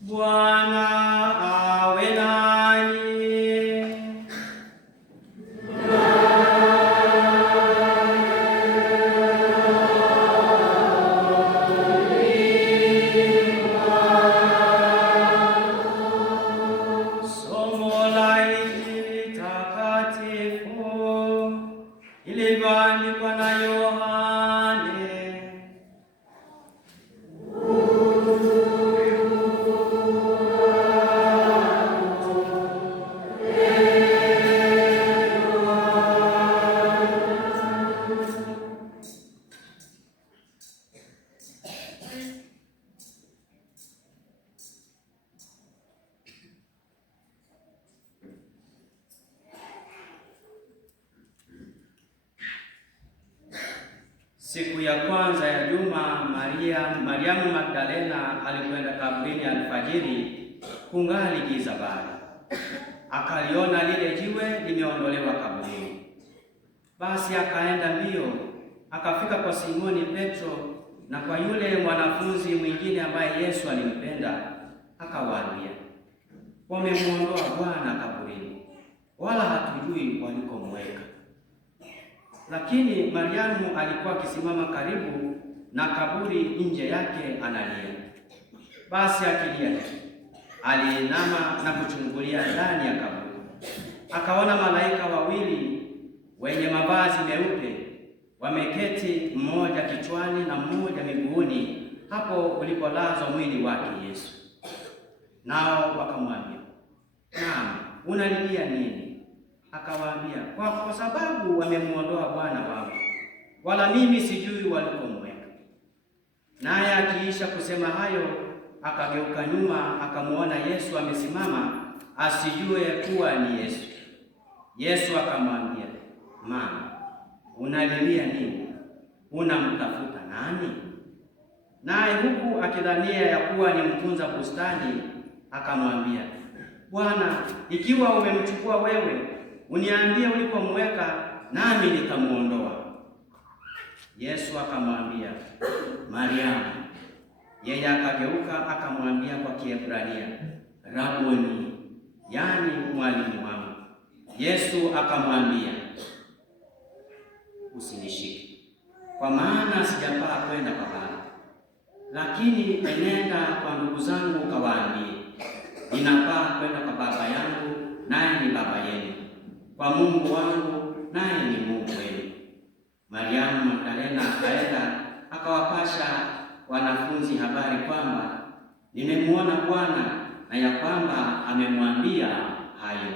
Bwana awe nanyi. Somo la Injili takatifu ilivyoandikwa na Yohane. Siku ya kwanza ya juma, Mariamu Magdalena alikwenda kaburini alfajiri kungali giza bado, akaliona lile jiwe limeondolewa kaburini. Basi akaenda mbio akafika kwa Simoni Petro na kwa yule mwanafunzi mwingine ambaye Yesu alimpenda, akawaambia, wamemuondoa Bwana kaburini, wala hatujui walikomweka. Lakini Mariamu alikuwa akisimama karibu na kaburi nje yake analia. Basi akilia, aliinama na kuchungulia ndani ya kaburi, akaona malaika wawili wenye mavazi meupe wameketi, mmoja kichwani na mmoja miguuni, hapo ulipolazwa mwili wake Yesu. Nao wakamwambia, naam, unalilia nini? Akawaambia, kwa sababu wamemuondoa Bwana wangu, wala mimi sijui walikomweka. Naye akiisha kusema hayo, akageuka nyuma, akamuona Yesu amesimama, asijue kuwa ni Yesu. Yesu akamwambia, mama, unalilia nini? Unamtafuta nani? Naye huku akidhania ya kuwa ni mtunza bustani, akamwambia, Bwana, ikiwa umemchukua wewe, uniambie ulipomweka, nami nikamuondoa. Yesu akamwambia, Mariamu. Yeye akageuka akamwambia kwa Kiebrania, Rabuni, yani mwalimu wangu. Yesu akamwambia, usinishike, kwa maana sijapaa kwenda kwa Baba, lakini enenda kwa ndugu zangu ukawaambie, ninapaa kwenda kwa Baba yangu, naye ni Baba yenu, kwa Mungu wangu, naye ni Mungu wenu. Mariamu Magdalena akaenda akawapasha wanafunzi habari kwamba nimemuona Bwana, na ya kwamba amemwambia hayo.